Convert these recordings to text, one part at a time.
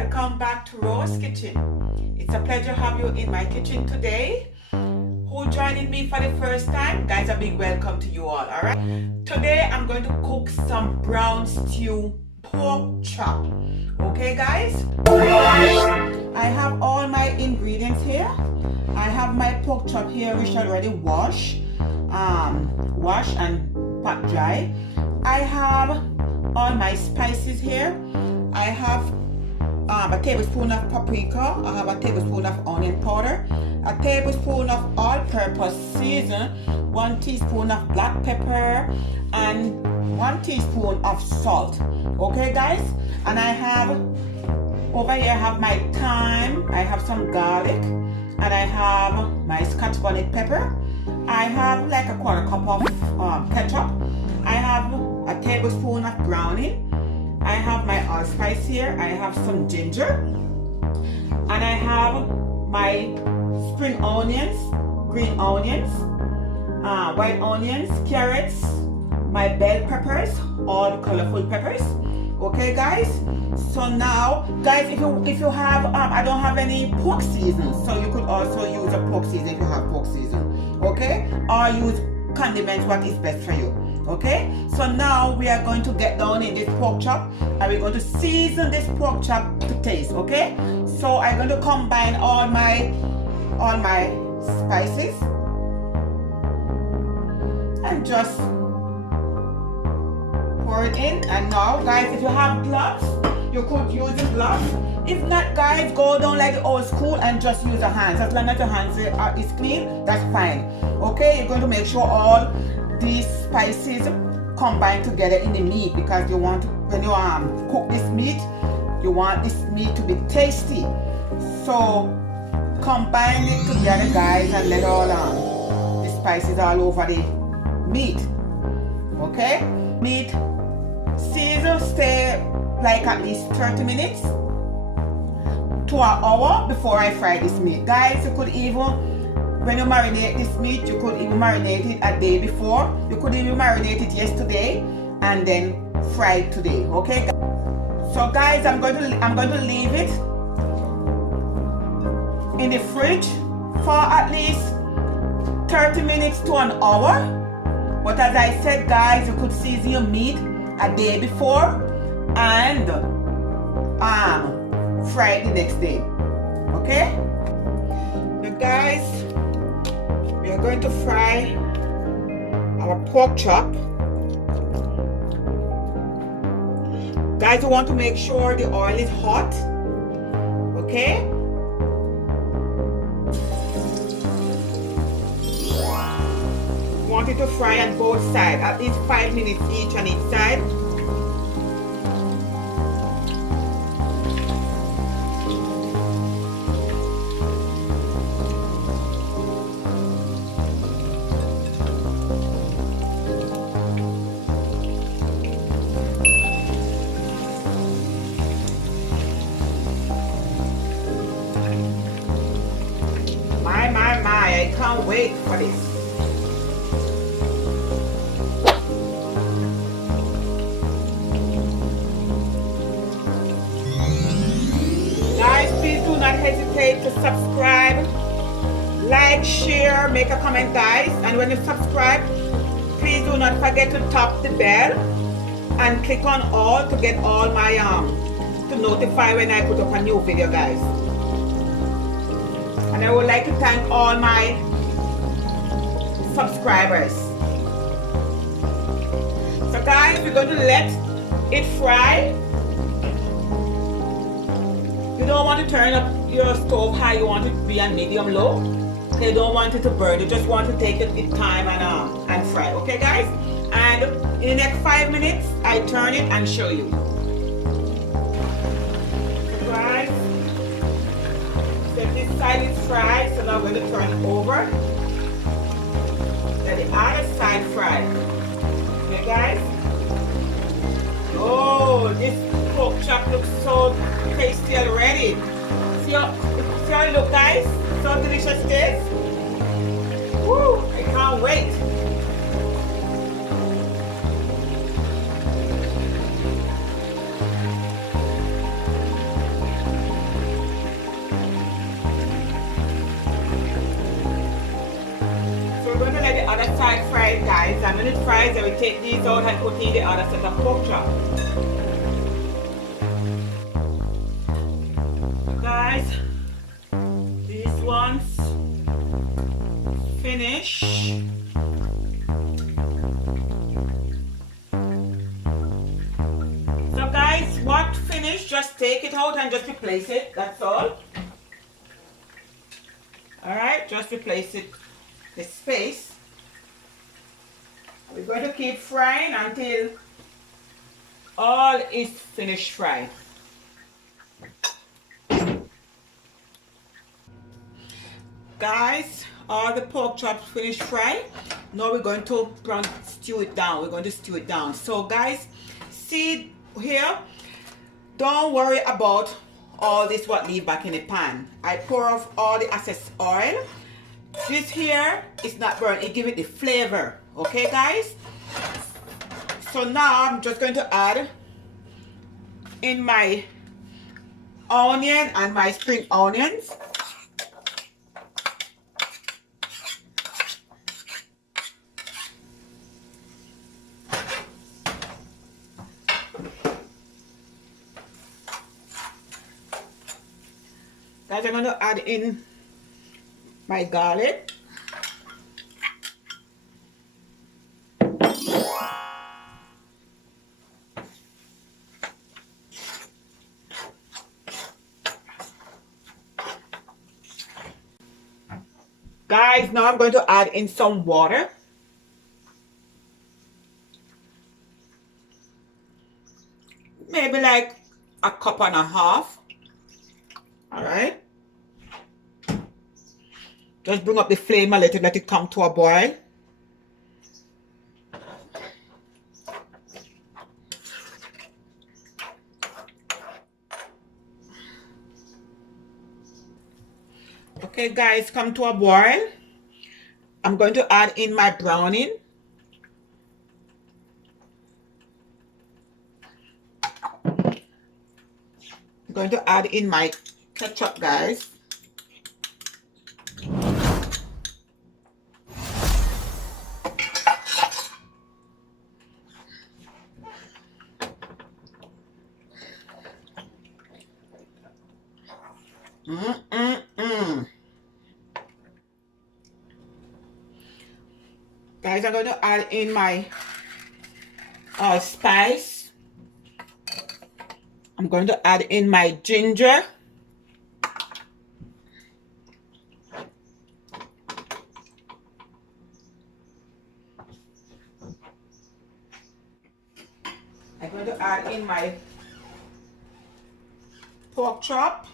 welcome back to Rose Kitchen. It's a pleasure to have you in my kitchen today. Who joining me for the first time? Guys, a big welcome to you all, alright? Today I'm going to cook some brown stew pork chop. Okay guys? I have all my ingredients here. I have my pork chop here which I already wash and pat dry. I have all my spices here. I have a tablespoon of paprika. I have a tablespoon of onion powder, a tablespoon of all-purpose season, 1 teaspoon of black pepper, and 1 teaspoon of salt. Okay guys, and I have over here I have my thyme, I have some garlic, and I have my Scotch bonnet pepper. I have like a 1/4 cup of ketchup. I have a tablespoon of browning. I have my allspice here. I have some ginger, and I have my spring onions, green onions, white onions, carrots, my bell peppers, all the colorful peppers. Okay guys, so now guys, if you have I don't have any pork seasoning, so you could also use a pork seasoning if you have pork seasoning, okay, or use condiments, what is best for you. Okay, so now we are going to get down in this pork chop and we're going to season this pork chop to taste. Okay, so I'm going to combine all my spices and just pour it in. And now guys, if you have gloves, you could use the gloves. If not guys, go down like the old school and just use your hands. As long as your hands is clean, that's fine. Okay, you're going to make sure all these spices combine together in the meat, because you want to, when you cook this meat, you want this meat to be tasty. So combine it together guys and let all the spices all over the meat. Okay, meat season stay like at least 30 minutes to an hour before I fry this meat. Guys, you could even, when you marinate this meat, you could even marinate it a day before. You could even marinate it yesterday and then fry it today. Okay. So guys, I'm going to leave it in the fridge for at least 30 minutes to an hour. But as I said guys, you could season your meat a day before and fry it the next day. Okay. Now guys, we are going to fry our pork chop. Guys, you want to make sure the oil is hot. Okay. You want it to fry on both sides, at least 5 minutes each on each side. I can't wait for this. Guys, please do not hesitate to subscribe, like, share, make a comment guys, and when you subscribe, please do not forget to tap the bell and click on all to get all my to notify when I put up a new video guys. And I would like to thank all my subscribers. So guys, we're going to let it fry. You don't want to turn up your stove high, you want it to be on medium low. Okay, you don't want it to burn, you just want to take it in time and fry. Okay guys? And in the next 5 minutes, I turn it and show you. So guys, this side is fried, so now I'm going to turn it over. Let the other side fry. Okay guys? Oh, this pork chop looks so tasty already. See how it looks guys? So delicious it is. Woo! I can't wait. other side fried, guys. And when it fries, I will take these out and put in the other set of pork chop. Guys, these ones finish. So guys, what finished, just take it out and just replace it. That's all. Alright, just replace it, the space. We're going to keep frying until all is finished fried. Guys, all the pork chops finished fried. Now we're going to stew it down. We're going to stew it down. So guys, see here, don't worry about all this what leave back in the pan. I pour off all the excess oil. This here is not burnt, it give it the flavor. Okay guys, so now I'm just going to add in my onion and my spring onions. Guys, I'm going to add in my garlic. Guys, now I'm going to add in some water. Maybe like a cup and a half. Alright. Just bring up the flame a little, let it come to a boil. Okay guys, come to a boil. I'm going to add in my browning. I'm going to add in my ketchup, guys. Guys, I'm going to add in my spice. I'm going to add in my ginger. I'm going to add in my pork chop.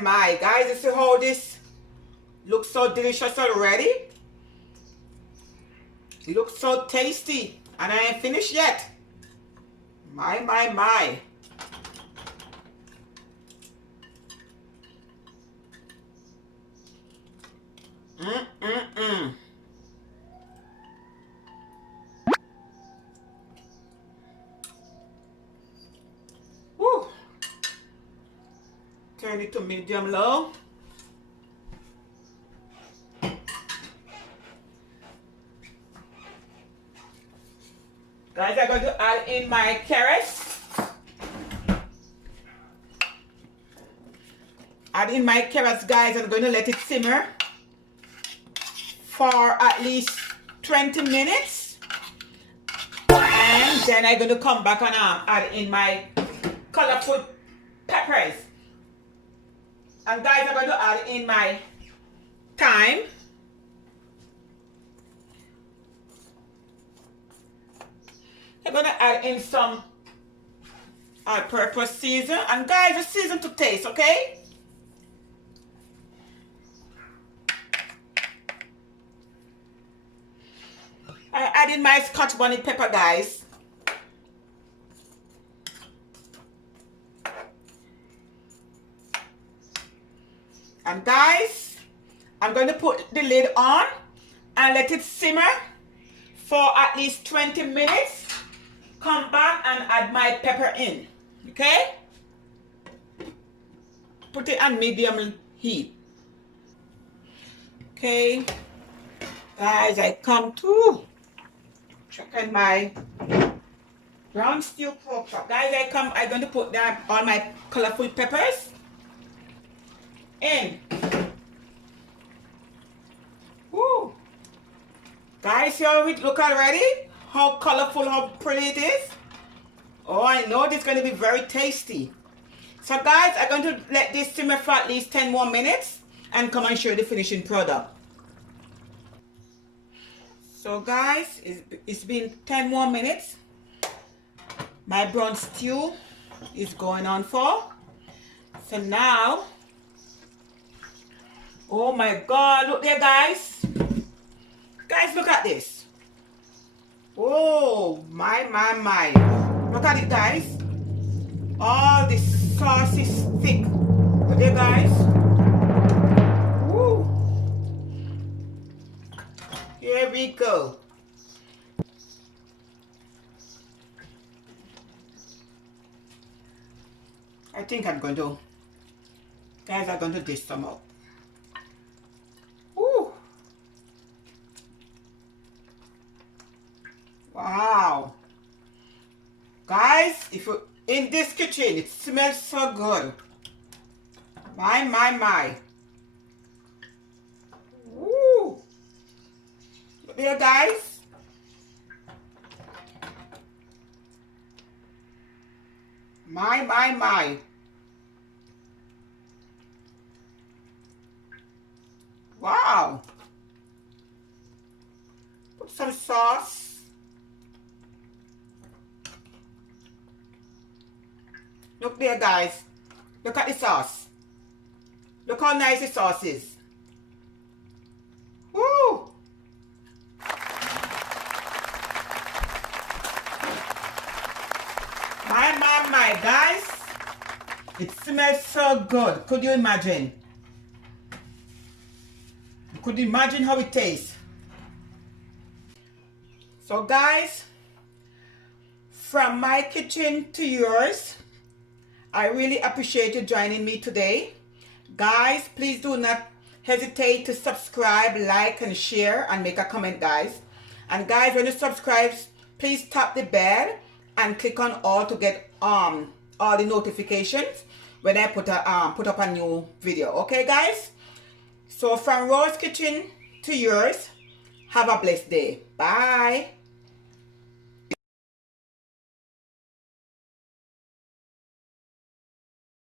My. Guys, you see how this looks so delicious already? It looks so tasty. And I ain't finished yet. My. Woo. Turn it to medium low. Guys, I'm going to add in my carrots. Add in my carrots, guys. I'm going to let it simmer for at least 20 minutes. And then I'm going to come back and add in my colorful peppers. And guys, I'm going to add in my thyme. I'm going to add in some all-purpose season. And guys, it's season to taste, okay? I add in my Scotch bonnet pepper, guys. And guys, I'm going to put the lid on and let it simmer for at least 20 minutes. Come back and add my pepper in. Okay? put it on medium heat. Okay, guys, I come to check on my brown stew pork chop. Guys, I'm going to put down all my colorful peppers in. Woo! Guys, here we look already how colorful, how pretty it is. Oh, I know this is going to be very tasty. So guys, I'm going to let this simmer for at least 10 more minutes and come and show you the finishing product. So guys, it's been 10 more minutes. My brown stew is going on for. So now, oh my God, look there guys. Guys, look at this. Oh, my. Look at it guys. All the sauce is thick. Look there guys. Woo. Here we go. I think I'm going to, guys, I'm going to dish some up. Woo. Wow. Guys, if you're in this kitchen, it smells so good. My. Woo. Look there, guys. My. Wow. Put some sauce. Look there, guys. Look at the sauce. Look how nice the sauce is. Woo! My, guys. It smells so good. Could you imagine? Could you imagine how it tastes? So guys, from my kitchen to yours, I really appreciate you joining me today. Guys, please do not hesitate to subscribe, like, and share, and make a comment, guys. And guys, when you subscribe, please tap the bell and click on all to get all the notifications when I put up a new video. Okay, guys? So from Rose's kitchen to yours, have a blessed day. Bye.